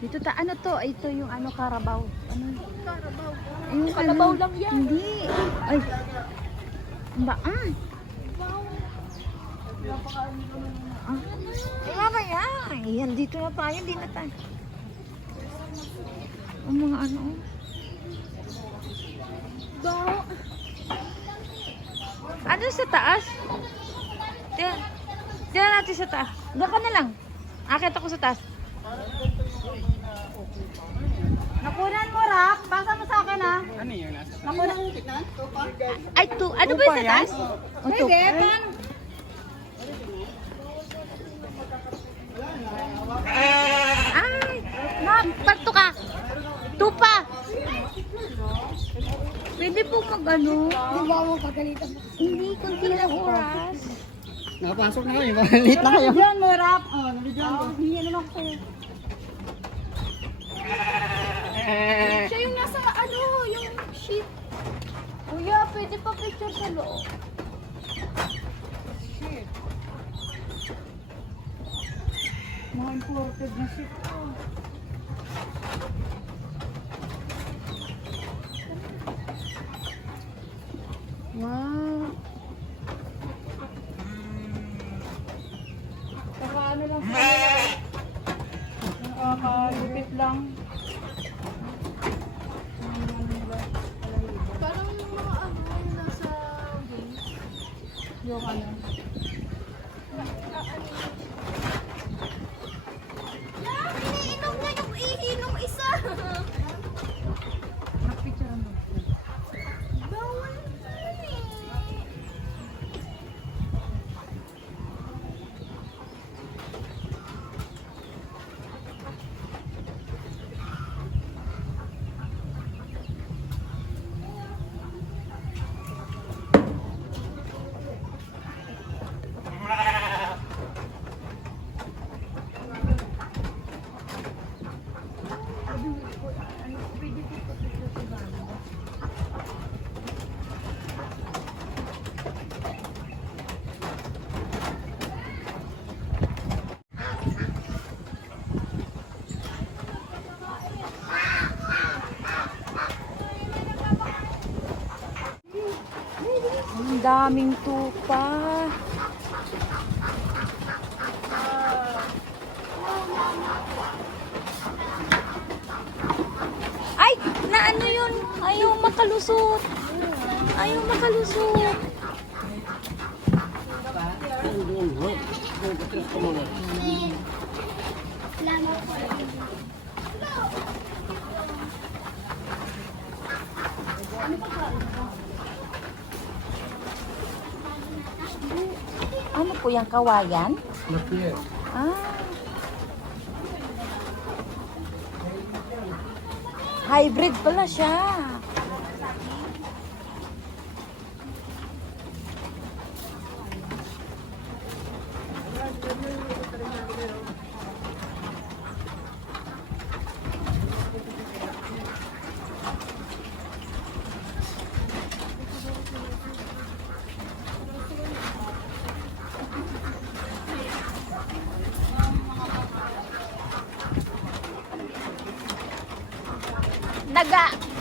Dito ano to? Ito yung ano, Carabao. Ano? Carabao. Yung Kalabaw lang yan. Hindi. Ay. Ba? Wow. Ay, mamaya. Ayan, dito na tayo. Hindi na tayo. Ang mga ano. Wow. Ano sa taas? Diyan natin sa taas. Doon ka na lang. Akit ako sa taas. Nakunan mo, Rap. Pasa mo sa akin, ha? Ano yun? Nasa Nakunan. Ay, ano ba yung sa taas? Pwede, pan. Ay, Nak, parto ka. Tupa. Pwede po mag-ano. Di ba mo pagalitan? Hindi, kunti lang oras. Nakapasok na kayo. Late na kayo. Diyan mo, Rap. Hindi naman ako. Siya yung nasa ano, yung sheet. Kuya, pwede pa picture sa loob. Mga imported na shit. Wow. Saka ano lang sa nakakalupit lang. Parang yung mga ano, nasa game. Yung ano. Iniinom niya yung iinom isa. Nakapicture mo. Bawal yan eh. Ang daming tupa. Ay, na ano yun? Ayaw makalusot. Ayaw makalusot. Ano po yung kawayan? Ah. Hybrid pala siya.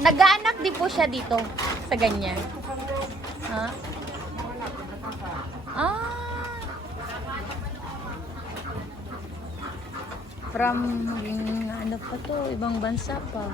Nag-aanak din po siya dito sa ganyan. Ha? Ah. From ano pa to, ibang bansa pa.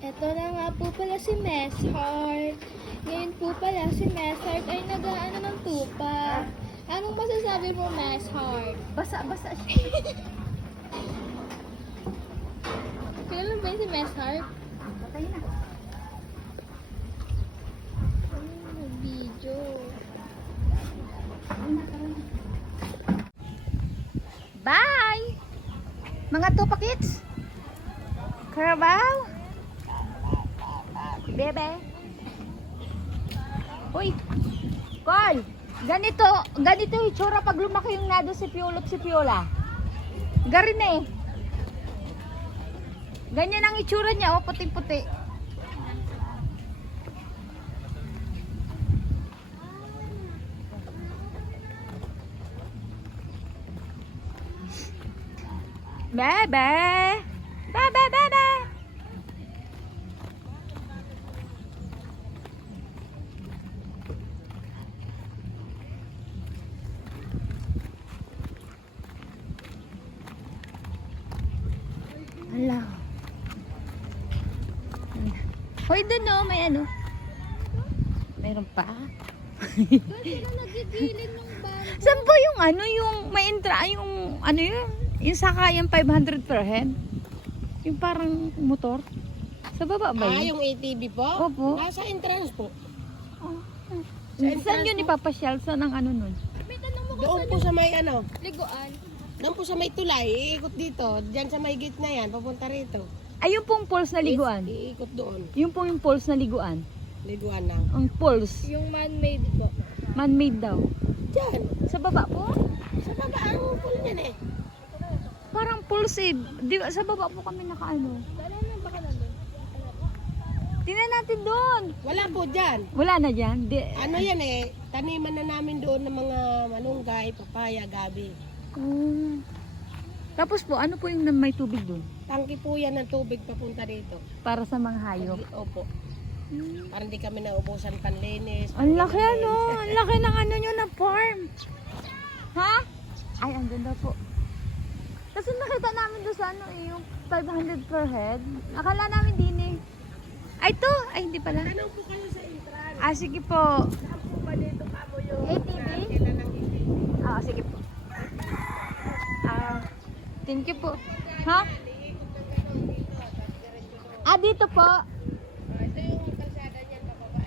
Ito na nga po pala si Mess Heart. Ngayon po pala si Mess Heart ay nag-aano ng tupa. Anong masasabi mo, Mess Heart? Basa-basa siya. Kailan ba yun si Mess Heart? Patay na. Video. Bye! Mga tupa kids. Carabao. Bebe. Uy. Carl. Ganito yung itsura pag lumaki yung nado si Piolo at si Piola. Garin eh. Ganyan ang itsura niya, oh, puti-puti. Bebe! Bebe, bebe! Hala. Hoy, doon no, may ano. Meron pa. Doon sila nagigiling ng bangko. Saan po yung ano, yung may yung ano yun? Yung sakayan 500 per head? Yung parang motor? Sa baba ba yun? yung ATV po? Opo. Nasa entrance po. Saan yun ipapasyal? Saan ang ano nun? May tanong mo Doon po sa may ano, liguan. doon po sa may tulay, iikot dito. Diyan sa may gate na yan, papunta rito. Ay, yung pong poles na liguan. Iikot doon. Yung pong yung poles na liguan. Liguan lang. Ang poles. Yung man-made po. Man-made daw. Diyan. Sa baba po? Sa baba ang pool niyan eh. Parang poles eh. Di ba, sa baba po kami nakaano. Wala na baka nandun. Tingnan natin doon. Wala po dyan. Wala na dyan. Ano yan eh, taniman na namin doon ng mga malunggay, papaya, gabi. Oh. Tapos po, ano po yung may tubig doon? Tangki po yan ng tubig papunta dito. Para sa mga hayop. Opo. Para hindi kami naubusan panlinis. Ang laki ano. Ang laki ng ano nyo na farm. Ha? Ay, andun daw po. Kasi nakita namin doon sa ano eh, yung 500 per head. Akala namin din eh. Ay, to! Ay, hindi pala. Tanong po kayo sa entrance. Ah, sige po. Saan po ba dito kamo yung ATV? kailan ng ATV? Ah, sige po. Ah, thank you po. Ha? Ah, dito po. Ito yung kalsada niyan, pababa.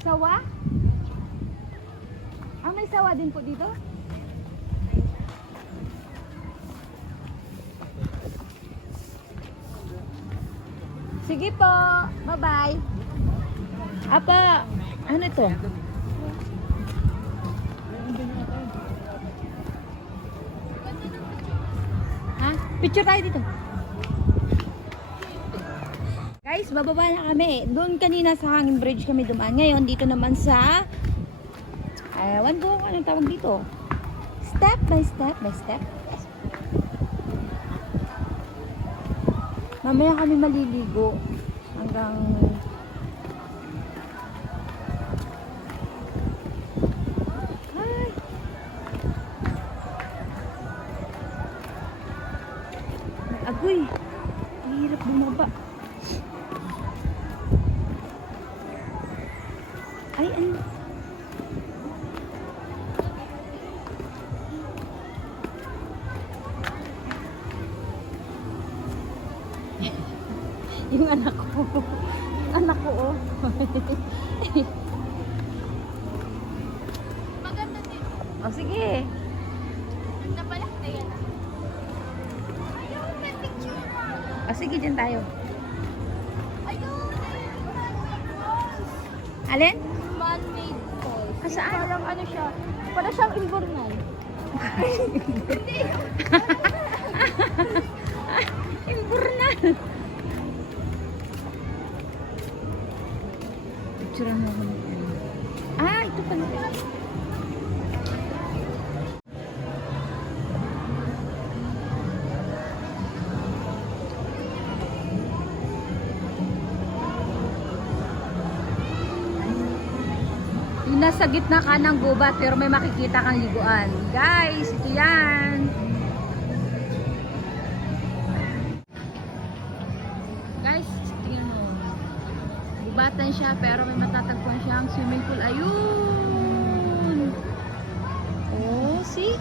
Sawa? Ah, may sawa din po dito? Sige po. Bye-bye. Apa, ano ito? Ha? Picture tayo dito. Guys, bababa na kami. Doon kanina sa Hanging Bridge kami dumaan. Ngayon, dito naman sa ewan ko anong tawag dito. Step by step by step. Mamaya kami maliligo hanggang ay. May agoy. Ang hirap bumaba. Ay, ano? Yung anak ko. Anak ko, oh. Maganda din. Oh, sige. Ganda pala. Ayan na. Ayun, may picture. Oh, sige, dyan tayo. Ayun, Alin? man-made falls. Ah, saan? Parang ano siya. Parang siyang invernal. Impurnal. Picture mo ako. Ah, ito pala. Yung nasa gitna ka ng gubat pero may makikita kang liguan. Guys, ito yan. Guys, tingnan mo. Gubatan siya pero may matatagpuan siyang swimming pool. Ayun! Oh, see?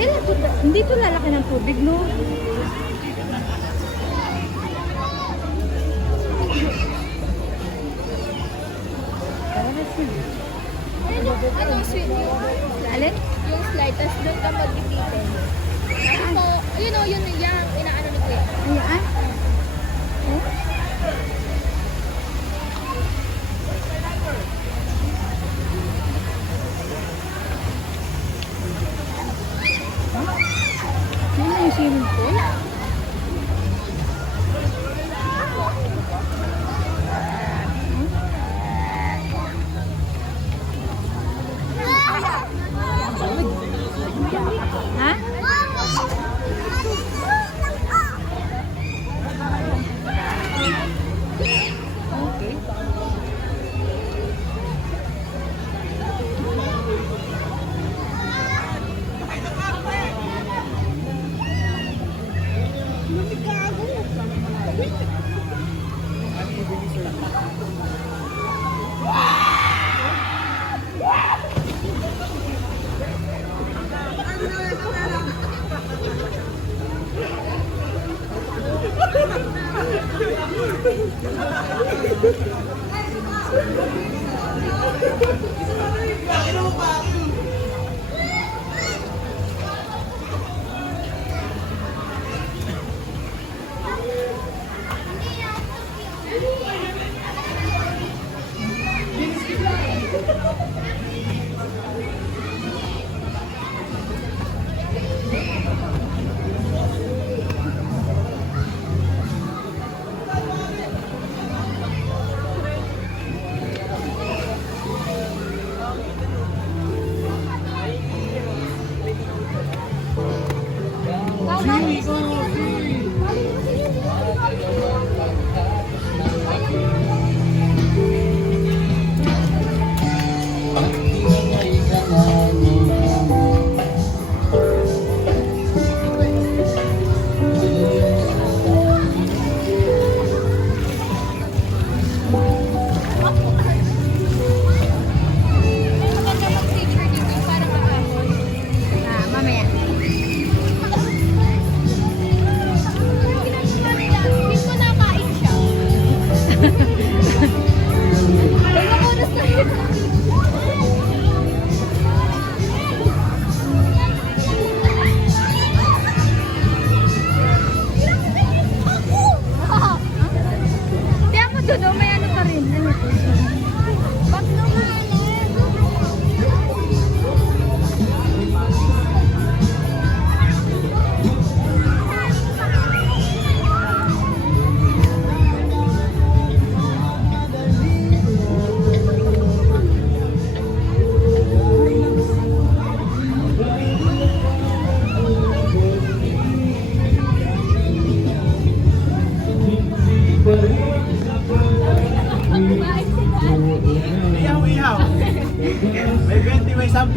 Kailan to, hindi to lalaki ng tubig, no? Anong sweet yung Alin? yung slide, tapos doon ka magtitipin. Ano, yun o, yun yung inaano ni Kuya. Ayan. Oh? Yan yung swimming pool. Ha? Okay. Mamaya. Hindi ko nakain siya. Nagkakunas na yun. Tiyan mo doon, oh, may ano pa rin. Ano? Ba't lumalit? Ihaw, ihaw. May 20, may 10.